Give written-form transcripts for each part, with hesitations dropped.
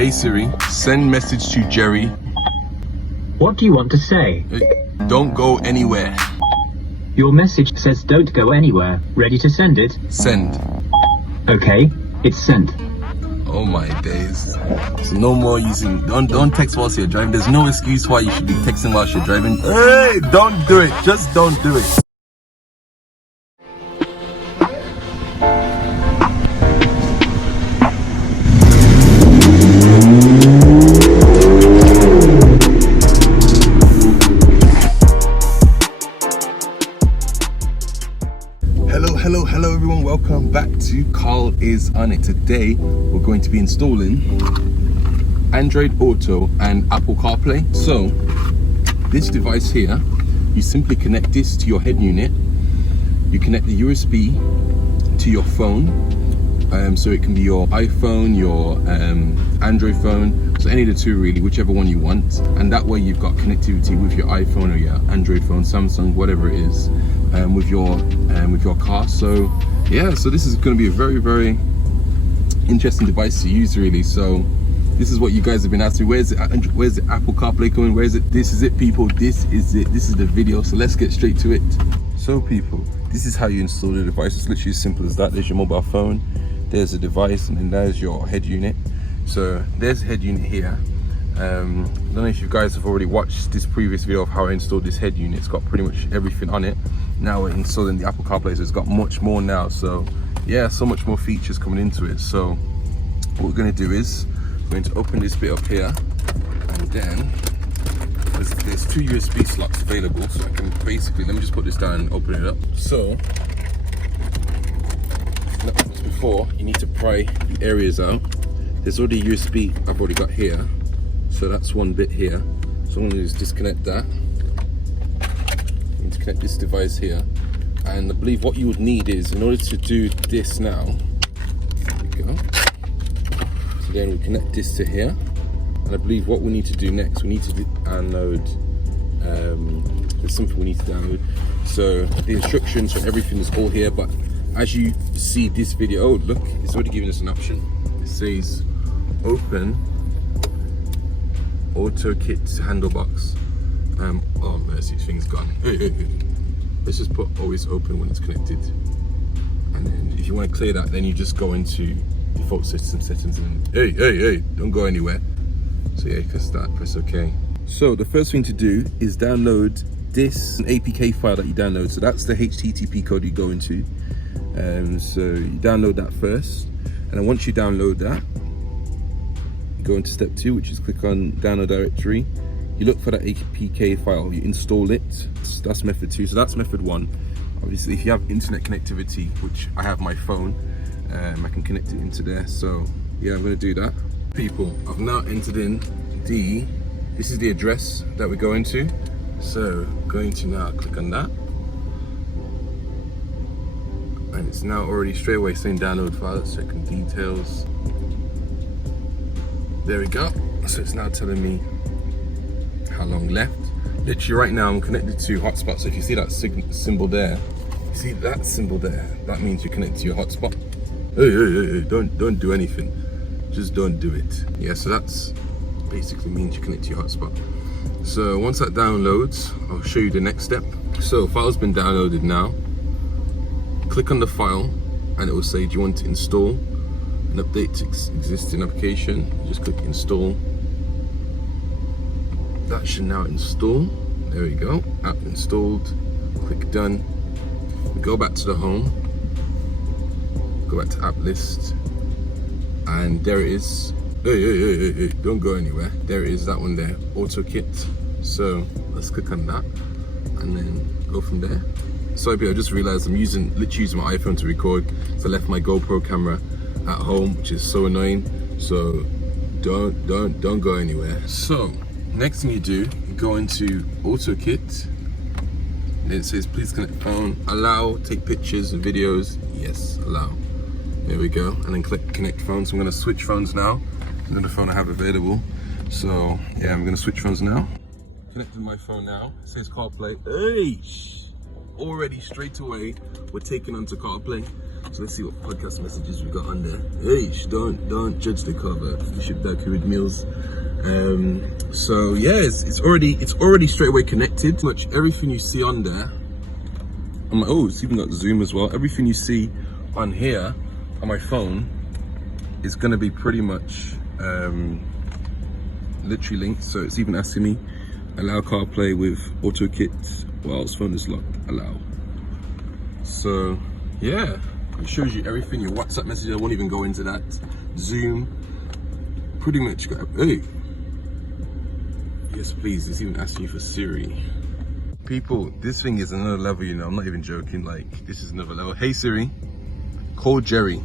Hey Siri, send message to Jerry. What do you want to say? Don't go anywhere. Your message says don't go anywhere. Ready to send it? Send. Okay, it's sent. Oh my days. So no more using, don't text whilst you're driving. There's no excuse why you should be texting whilst you're driving. Hey, don't do it. Just don't do it. Hello everyone, welcome back to Carl is on it. Today we're going to be installing Android Auto and Apple CarPlay. So this device here, you simply connect this to your head unit. You connect the USB to your phone, so it can be your iPhone, your Android phone, so any of the two really, whichever one you want, and that way you've got connectivity with your iPhone or your Android phone, Samsung, whatever it is, with your car. So yeah, so this is going to be a very interesting device to use really. So this is what you guys have been asking, where's the Apple CarPlay coming, where is it? This is it people, this is it, this is the video. So let's get straight to it. So people, this is how you install the device. It's literally as simple as that. There's your mobile phone, there's the device, and then there's your head unit. So there's the head unit here. I don't know if you guys have already watched this previous video of how I installed this head unit. It's got pretty much everything on it. Now we're installing the Apple CarPlay, so it's got much more now. So yeah, so much more features coming into it. So what we're going to do is we're going to open this bit up here, and then there's two USB slots available. So I can basically, let me just put this down and open it up. So as before, you need to pry the areas out. There's already a USB I've already got here, so that's one bit here. So I'm going to just disconnect that. To connect this device here, and I believe what you would need is, in order to do this now, there we go. So then we connect this to here, and I believe what we need to do next, we need to download, there's something we need to download. So the instructions for everything is all here, but as you see this video, oh look, it's already giving us an option. It says open AutoKit handlebox. Oh mercy, this thing's gone. Hey. Let's just put always open when it's connected, and then if you want to clear that, then you just go into default system settings and hey, don't go anywhere. So yeah, press OK. So the first thing to do is download this APK file that you download. So that's the HTTP code you go into. So you download that first, and then once you download that, you go into step 2, which is click on download directory. You look for that APK file, you install it. So that's method 2. So that's method 1. Obviously, if you have internet connectivity, which I have my phone, I can connect it into there. So yeah, I'm going to do that. People, I've now entered in this is the address that we're going to. So going to now click on that, and it's now already straight away saying download file. Let's check in details. There we go. So it's now telling me how long left. Literally right now I'm connected to hotspot. So if you see that symbol there, you see that symbol there, that means you're connected to your hotspot. Hey, don't do anything, just don't do it. Yeah, so that's basically means you connect to your hotspot. So once that downloads, I'll show you the next step. So file's been downloaded now. Click on the file and it will say, do you want to install an update to existing application? Just click install. That should now install. There we go, app installed. Click done. We go back to the home, go back to app list, and there it is. Hey, don't go anywhere. There it is, that one there, AutoKit. So let's click on that and then go from there. Sorry, I just realized I'm literally using my iPhone to record, so I left my GoPro camera at home, which is so annoying. So don't go anywhere. So next thing you do, you go into AutoKit, and it says please connect phone, allow, take pictures and videos, yes, allow. There we go, and then click connect phone. So I'm going to switch phones now, another phone I have available. So yeah, I'm going to switch phones now. Connected my phone now, it says CarPlay. Hey, already straight away we're taking onto CarPlay. So let's see what podcast messages we got on there. Hey, don't judge the cover. You should back with meals. So yeah, it's already straight away connected. Pretty much everything you see on there. I'm like, oh, it's even got Zoom as well. Everything you see on here on my phone is gonna be pretty much literally linked. So it's even asking me allow CarPlay with AutoKit whilst phone is locked. Allow. So yeah, it shows you everything. Your WhatsApp message, I won't even go into that. Zoom, pretty much got. Hey, yes please. It's even asking you for Siri. People, this thing is another level, you know. I'm not even joking. Like, this is another level. Hey Siri, call Jerry.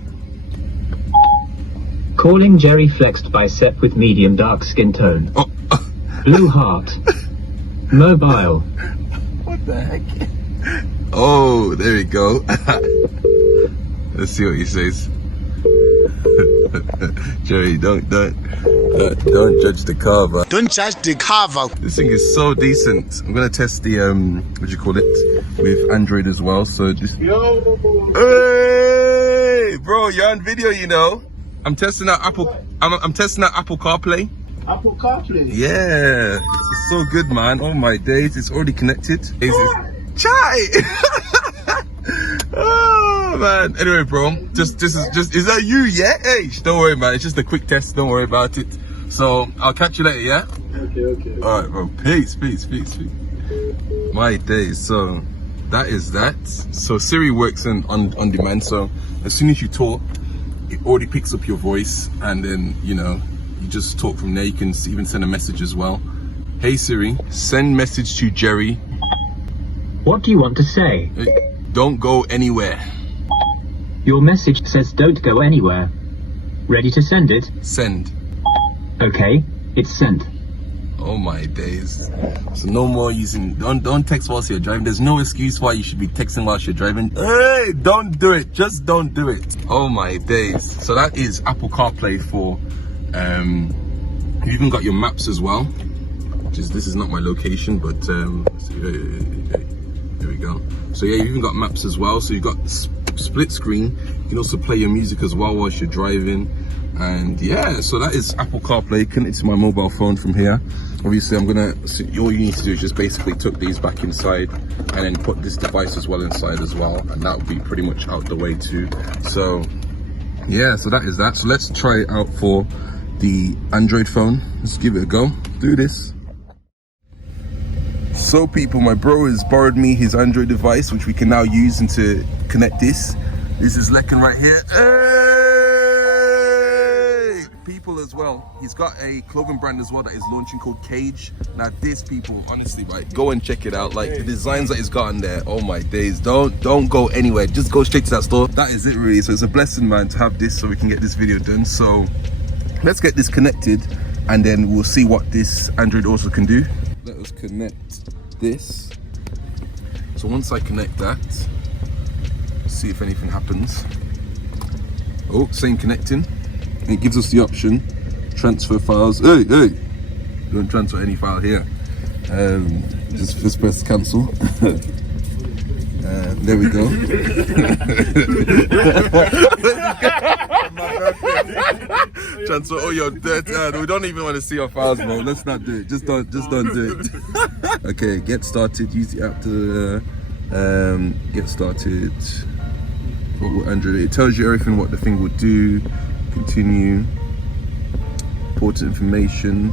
Calling Jerry. Flexed bicep with medium dark skin tone. Oh. Blue heart. Mobile. What the heck? Oh, there we go. Let's see what he says. Jerry, don't judge the car, bro. Don't judge the cover. This thing is so decent. I'm gonna test the what do you call it, with Android as well. So just hey, bro, you're on video, you know. I'm testing out Apple. I'm testing out Apple CarPlay. Apple CarPlay. Yeah, it's so good, man. Oh my days, it's already connected. Chai. Oh man. Anyway, bro, is that you? Yeah. Hey, don't worry, man. It's just a quick test. Don't worry about it. So I'll catch you later. Yeah. Okay. All right, bro. Peace. My days. So that is that. So Siri works on demand. So as soon as you talk, it already picks up your voice, and then you just talk from there. You can even send a message as well. Hey Siri, send message to Jerry. What do you want to say? Don't go anywhere. Your message says don't go anywhere. Ready to send it? Send. Okay, it's sent. Oh my days. So no more using, don't text whilst you're driving. There's no excuse why you should be texting whilst you're driving. Hey, don't do it. Just don't do it. Oh my days. So that is Apple CarPlay for, you even got your maps as well. This is not my location, but there we go. So yeah, you've even got maps as well. So you've got split screen. You can also play your music as well whilst you're driving. And yeah, so that is Apple CarPlay connected to my mobile phone from here. Obviously all you need to do is just basically tuck these back inside and then put this device as well inside as well, and that would be pretty much out the way too. So yeah, so that is that. So let's try it out for the Android phone. Let's give it a go. Do this. So people, my bro has borrowed me his Android device, which we can now use and to connect this. This is Lecken right here. Hey! People as well. He's got a clothing brand as well that is launching called Cage. Now this, people, honestly, right, go and check it out. Like the designs that he's got on there, oh my days. Don't go anywhere. Just go straight to that store. That is it really. So it's a blessing, man, to have this so we can get this video done. So let's get this connected and then we'll see what this Android also can do. Let us connect this. So once I connect that, see if anything happens. Oh, same connecting. It gives us the option transfer files. Hey, don't transfer any file here. Just press cancel. There we go. Transfer all your dirt. We don't even want to see your files, bro. Let's not do it. Just don't do it. Okay, get started. Use the app to get started. What Android? It tells you everything what the thing will do. Continue. Important information.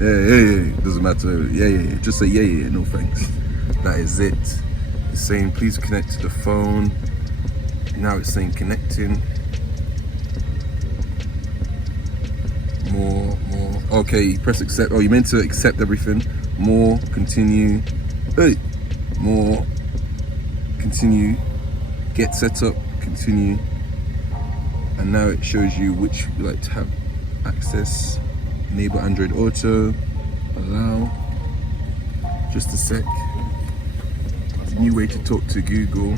Yeah. Doesn't matter. Yeah. Just say yeah. No thanks. That is it. It's saying please connect to the phone. Now it's saying connecting. More. Okay, press accept. Oh, you meant to accept everything. More. Continue. Hey. More. Continue. Get set up. Continue. And now it shows you which you like to have access. Enable Android Auto. Allow. Just a sec. New way to talk to Google.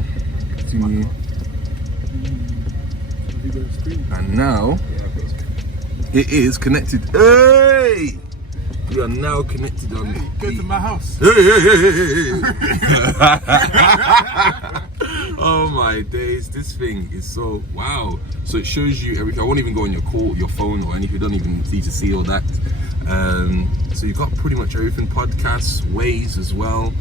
Continue. And now it is connected. Hey! We are now connected on. Go to my house. Hey. Oh my days, this thing is so wow. So it shows you everything. I won't even go on your phone or anything. You don't even need to see all that. So you've got pretty much everything. Podcasts, Waze as well,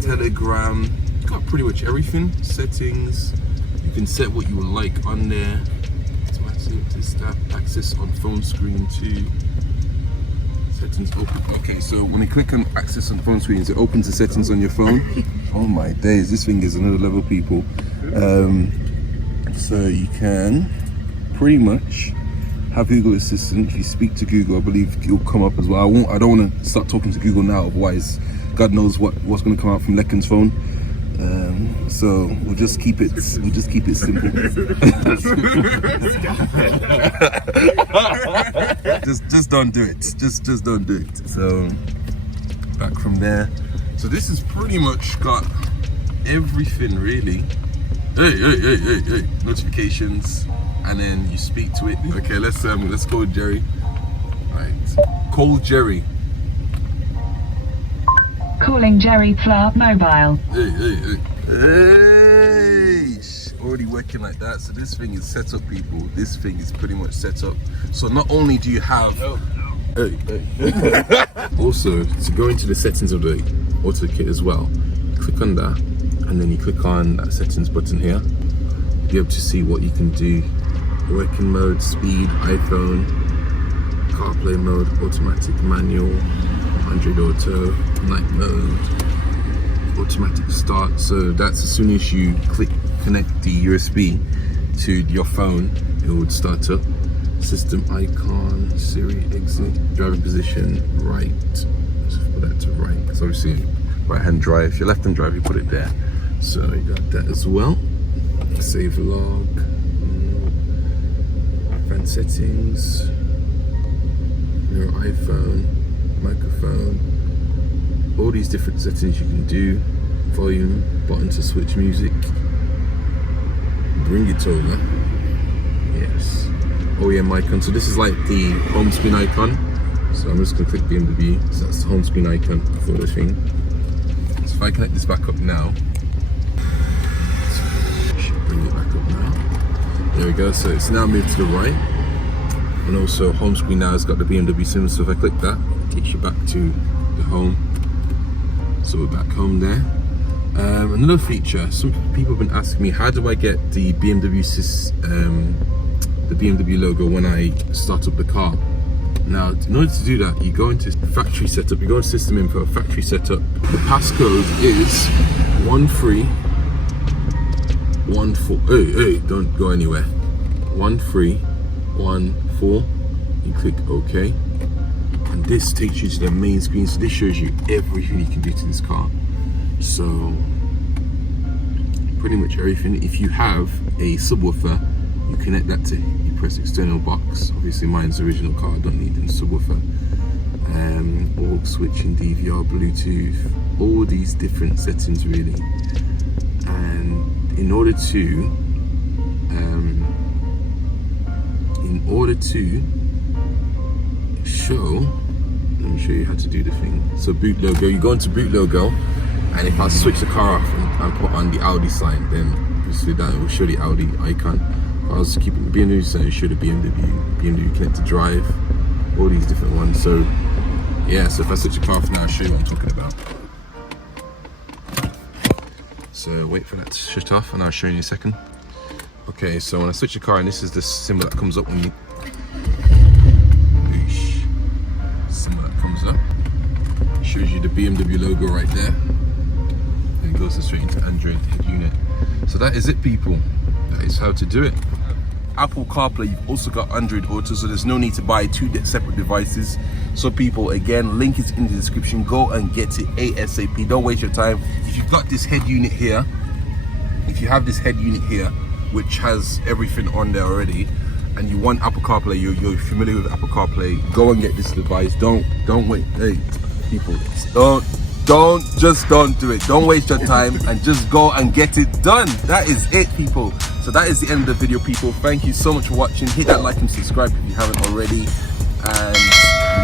Telegram. You've got pretty much everything. Settings. You can set what you would like on there. Access on phone screen too. Settings open. Okay, so when you click on access on phone screens, it opens the settings on your phone. Oh my days, this thing is another level, people. So you can pretty much have Google Assistant. If you speak to Google, I believe it'll come up as well. I don't want to start talking to Google now, otherwise God knows what's going to come out from Lekin's phone. So we'll just keep it simple. just don't do it. Just don't do it. So back from there. So this has pretty much got everything really. Hey. Notifications, and then you speak to it. Okay, let's call Jerry. Right. Call Jerry. Calling Jerry Pla Mobile. Hey. Already working like that. So this thing is set up, people. This thing is pretty much set up. So not only do you have also to go into the settings of the auto kit as well, click on that, and then you click on that settings button here. You'll be able to see what you can do. Working mode, speed, iPhone, CarPlay mode, automatic, manual, Android Auto, night mode, automatic start. So that's as soon as you connect the USB to your phone, it would start up. System icon, Siri exit, driving position, right. Let's put that to right, because obviously right hand drive. If you're left hand drive, you put it there. So you got that as well. Save log, advanced settings, your iPhone, microphone, all these different settings you can do. Volume, button to switch music, bring it over, yes, OEM icon. So this is like the home screen icon. So I'm just gonna click BMW, so that's the home screen icon for the thing. So if I connect this back up now, should bring it back up now. There we go, so it's now moved to the right. And also home screen now has got the BMW sim, so if I click that, it takes you back to the home. So we're back home there. Another feature, some people have been asking me, how do I get the BMW logo when I start up the car? Now, in order to do that, you go into factory setup, you go to system info, factory setup. The passcode is 1314. Hey, don't go anywhere. 1314. You click OK. And this takes you to the main screen. So this shows you everything you can do to this car. So pretty much everything. If you have a subwoofer, you connect that to, you press external box. Obviously mine's original car, I don't need a subwoofer. Aux switching, DVR, Bluetooth, all these different settings really. And in order to show, let me show you how to do the thing. So boot logo, you go into boot logo, and if I switch the car off and put on the Audi sign, then obviously that will show the Audi icon. If I was keeping the BMW sign, it show the BMW connected drive, all these different ones. So yeah, so if I switch the car off now, I'll show you what I'm talking about. So wait for that to shut off and I'll show you in a second. Okay, so when I switch the car, and this is the symbol that comes up when you shows you the BMW logo right there, and it goes straight into Android Headunit. So that is it, people. That is how to do it. Apple CarPlay, you've also got Android Auto, so there's no need to buy two separate devices. So people, again, link is in the description. Go and get it ASAP. Don't waste your time. If you've got this head unit here, if you have this head unit here, which has everything on there already, and you want Apple CarPlay, you're familiar with Apple CarPlay, go and get this device. Don't wait. Hey, people, don't do it. Don't waste your time and just go and get it done. That is it, people. So that is the end of the video, people. Thank you so much for watching. Hit that like and subscribe if you haven't already, and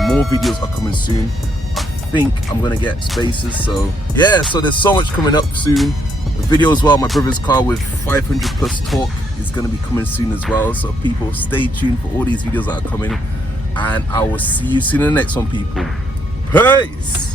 more more videos are coming soon. I think I'm gonna get spaces, so yeah, so there's so much coming up soon. The video as well, my brother's car with 500 plus torque is gonna be coming soon as well, so people stay tuned for all these videos that are coming, and I will see you soon in the next one, people. Peace.